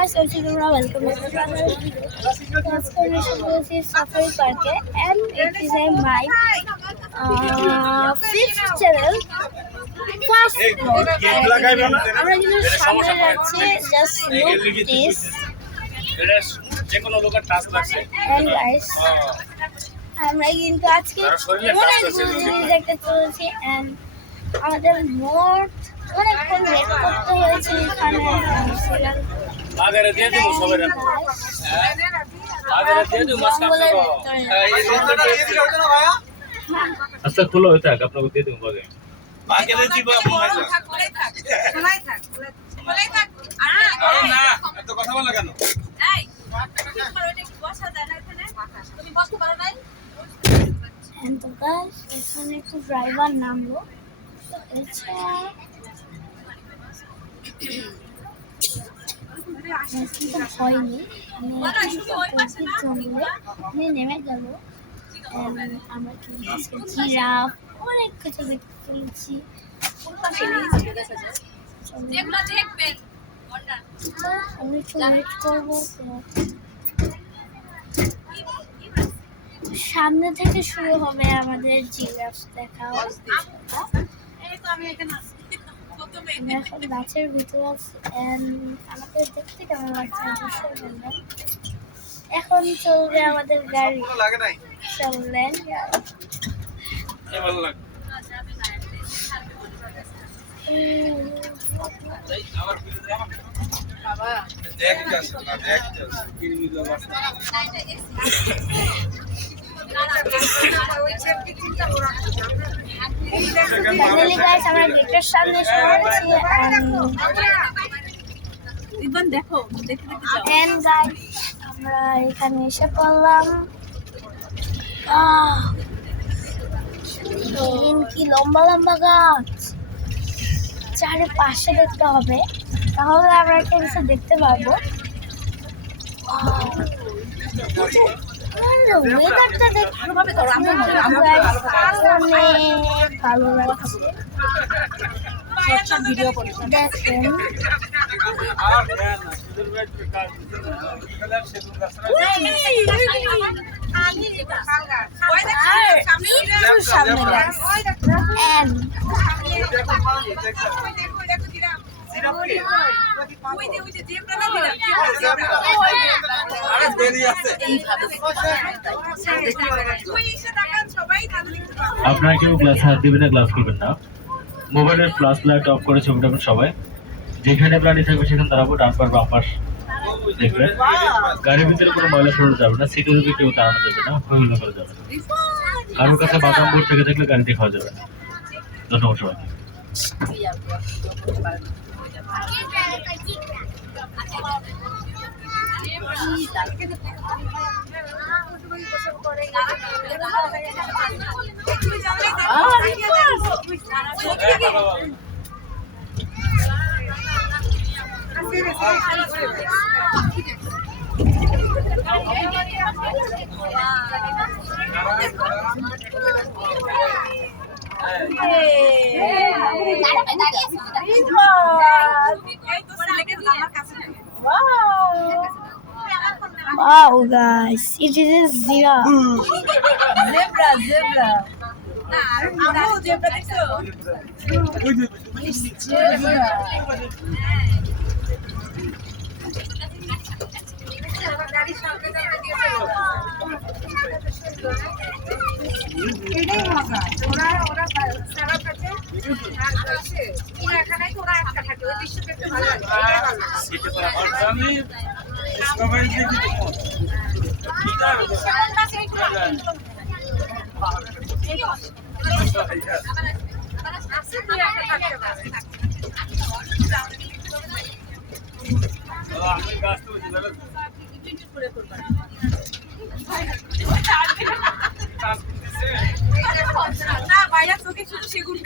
guys, welcome back to another video. This is Safari Park and it is my fifth channel. First vlog. আমরা কিন্তু সামনে যাচ্ছি just look this. যে কোনো লোকের টাচ লাগছে And guys, আমরা কিন্তু আজকে অনেকগুলো জিনিস দেখতে চলেছি and আমাদের মোট অনেকক্ষণ ওয়েট করতে হয়েছে এখানে আগারে দিয়ে দেবো সবাই আগারে দিয়ে দেবো মাছ কাটতে আচ্ছা খোলো হয়ে থাক আপনাকে দিয়ে দেবো বাগে বাগে দিব আপনি খোলাই থাক আরে না এত কথা বলা কেন এই বসা যায় না এখানে তুমি বসতে পারো নাই and তো guys এখানে একটু ড্রাইভার নামলো হয়নি আমি নেমে গেল আমরা জিরাফ অনেক কিছু দেখতে চলেছি আমি একটু ওয়েট করবো সামনে থেকে শুরু হবে আমাদের জিরাফ দেখা এখন গাছের ভিতরে আছে আমাদের দেখতে কেমন লাগছে অবশ্যই বলবেন এখন চলবে আমাদের গাড়ি চললেন ফাইনালি গাইস আমরা গেটের সামনে এসে পড়েছি ইভান দেখো দেখতে যাও এন্ড গাইস আমরা এখানে এসে পড়লাম কি লম্বা লম্বা গাছ চারিপাশে দেখতে হবে তাহলে আমরা একটা কিছু দেখতে পারবো ওয়েদারটা দেখতে ভালো লাগছে ভিডিও করে দেখেন আপনারা কেউ গ্লাস হাত দিবেন না গ্লাস করবেন না মোবাইলের ফ্ল্যাশ লাইট অফ করে ছবি টাবেন সবাই যেখানে প্রাণী থাকবে সেখানে দাঁড়াবো ডান পার বাম পাশ দেখবেন গাড়ির ভিতরে কোনো ময়লা সরানো যাবে না সিটের উপরে কেউ দাঁড়ানো যাবে না হইলো করা যাবে না কারোর কাছে বাদাম বোর্ড থেকে থাকলে গাড়িতে খাওয়া যাবে না ধন্যবাদ সবাই Wow guys, it is a zebra. zebra না আমরাও জেব্রা দেখছো গাড়ি সামনে যাবে দিয়েছে এটাই মজা ওরা সারা কাছে আর আছে এখানে তো ওরা একটা থাকে ওই দৃশ্য দেখতে ভালো লাগে সিটে পড়া আমি মোবাইল দেখি ভাইয়া চোখে শুধু সেগুন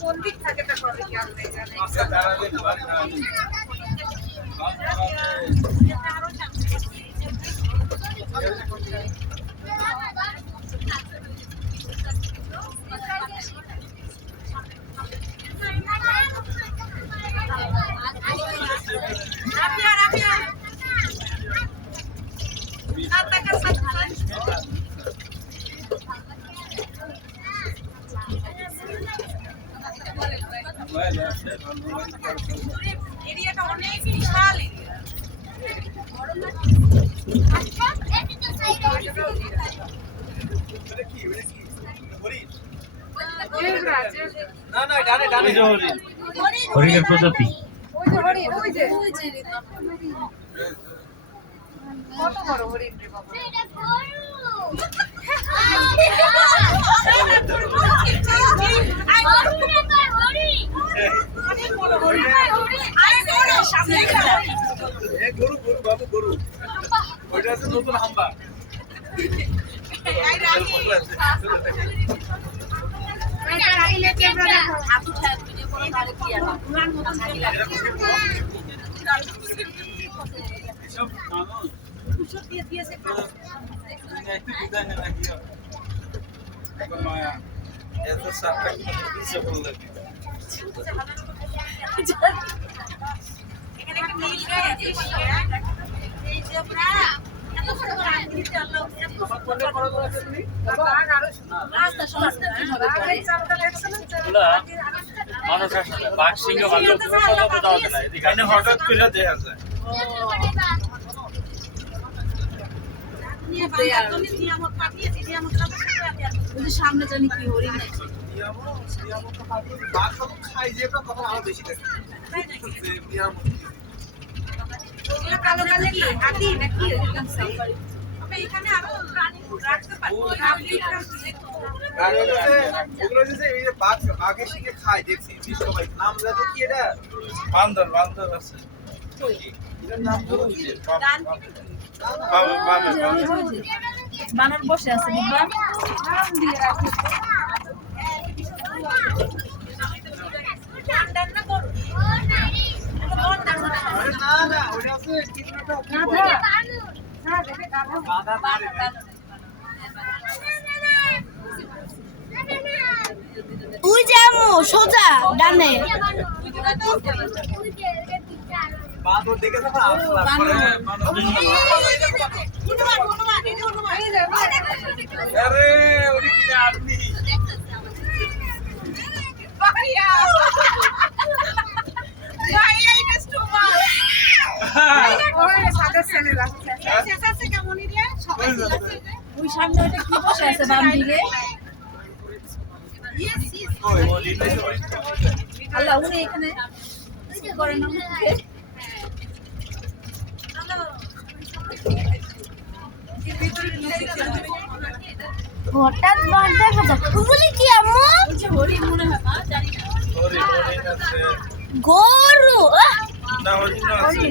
কোন দিক থাকে তা করে কি আমরা জানি এরিয়াটা অনেক বিশাল এরিয়া হরিণের প্রজাতি কত বড় হরিণ রে বাবা হঠাৎ করে দেখা যায় সামনে জানি কি হরিণ কালো কালো কি হাতি নাকি এখানে আরো প্রাণী রাখতে পারবো বাঘের শিখে খায় দেখছি সবাই নাম জানো কি এটা বান্দর বান্দর আছে এটার নাম ধরো বানর বসে আছে বুঝবা নাম দিয়ে রাখি তুই যাবো সোজা ডানে বান্দর দেখে তো আরে উনি কি আপনি ওই সামনে ওটা কি বসে আছে বাম দিকে আল্লাহ উনি এখানে করে না হঠাৎ বার্তা কথা বলি কি আম্মু হরিণ মনে হয় মা জানি না গরু না আছে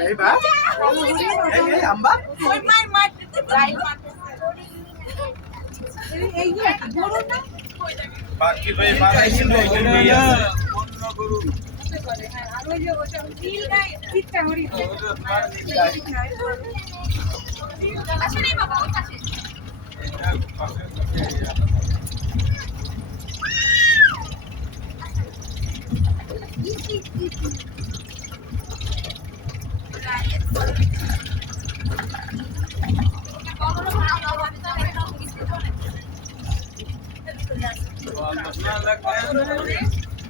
এই বা এই আম্বা বাকি ভাই বানাইছিল এখানে অন্য গরু আর ওই যে ওটা নীল গায় কিচ্ছা হরিণ আসলে বাবা ওই পাশে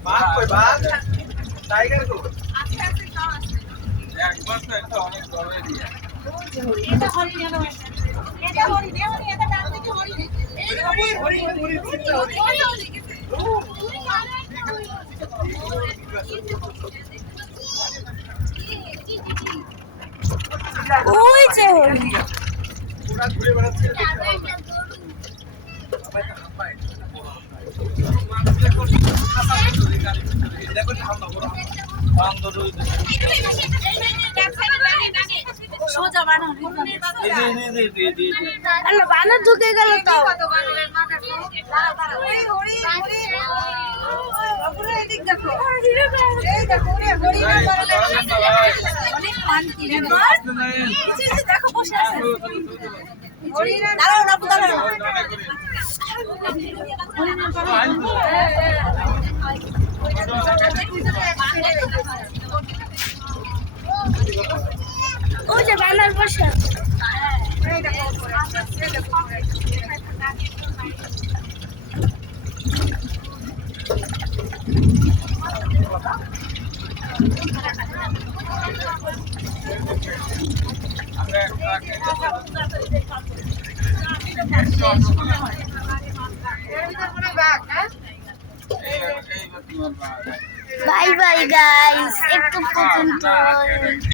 বাঘ কই বাঘ টাইগার কো আচ্ছা আচ্ছা একবার তো একটা অনেক বড় এরিয়া এটা হরিণ এলো এটা হরিণ এটা ডান দিকে হরিণ এই যে হরিণ ওই যে হরিণ ওরা ঘুরে বেড়াচ্ছে দেখো ঠান্ডা বড় বান্দর সোজা বানানো আরে বানর ঢুকে গেল তাও কত বানরের মাথা হরিণ হরিণ হরিণ বাবুরা এদিক দেখো এই দেখো হরিণ অনেক শান্তি দেখো বসে আছে হরিণ দাঁড়াও না দাঁড়াও ওই যে বানর বসে আছে। বাই বাই গাইস একটু পর্যন্ত